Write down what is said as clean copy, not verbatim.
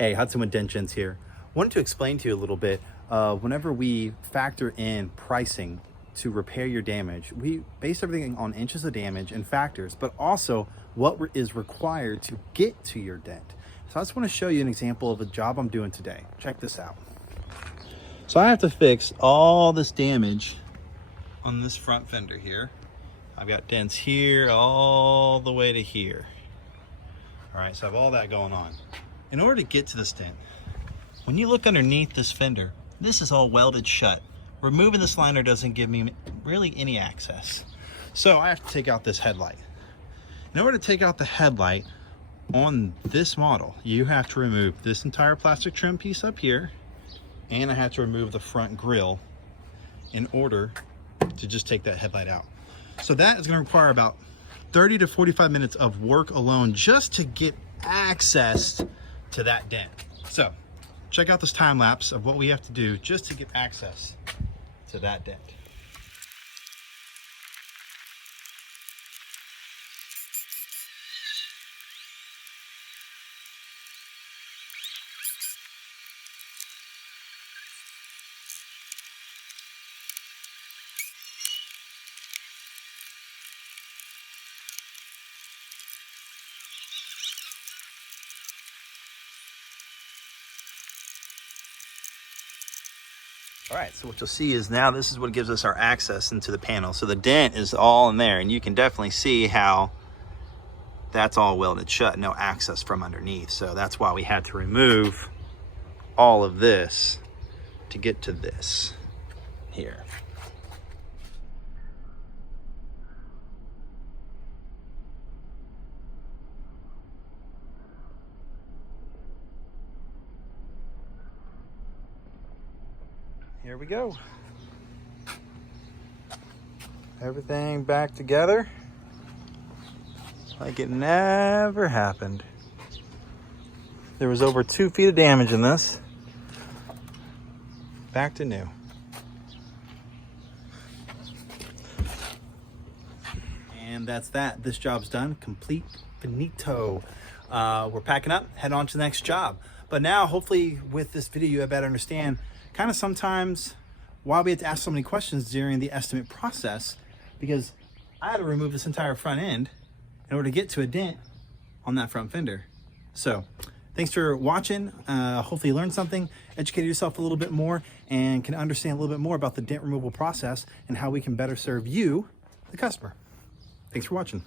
Hey, Hudson with Dent Gents here. Wanted to explain to you a little bit, whenever we factor in pricing to repair your damage, we base everything on inches of damage and factors, but also what is required to get to your dent. So I just want to show you an example of a job I'm doing today. Check this out. So I have to fix all this damage on this front fender here. I've got dents here all the way to here. All right, so I have all that going on. In order to get to this dent, when you look underneath this fender, this is all welded shut. Removing this liner doesn't give me really any access. So I have to take out this headlight. In order to take out the headlight on this model, you have to remove this entire plastic trim piece up here, and I have to remove the front grille in order to just take that headlight out. So that is going to require about 30 to 45 minutes of work alone just to get access to that dent. So check out this time lapse of what we have to do just to get access to that dent. All right, so what you'll see is now this is what gives us our access into the panel. So the dent is all in there, and you can definitely see how that's all welded shut, no access from underneath. So that's why we had to remove all of this to get to this here. Here we go. Everything back together like it never happened. There was over 2 feet of damage in this. Back to new. And that's that. This job's done. Complete finito. We're packing up, head on to the next job. But now, hopefully, with this video, you better understand kind of sometimes why we had to ask so many questions during the estimate process, because I had to remove this entire front end in order to get to a dent on that front fender. So thanks for watching. Hopefully you learned something, educated yourself a little bit more, and can understand a little bit more about the dent removal process and how we can better serve you, the customer. Thanks for watching.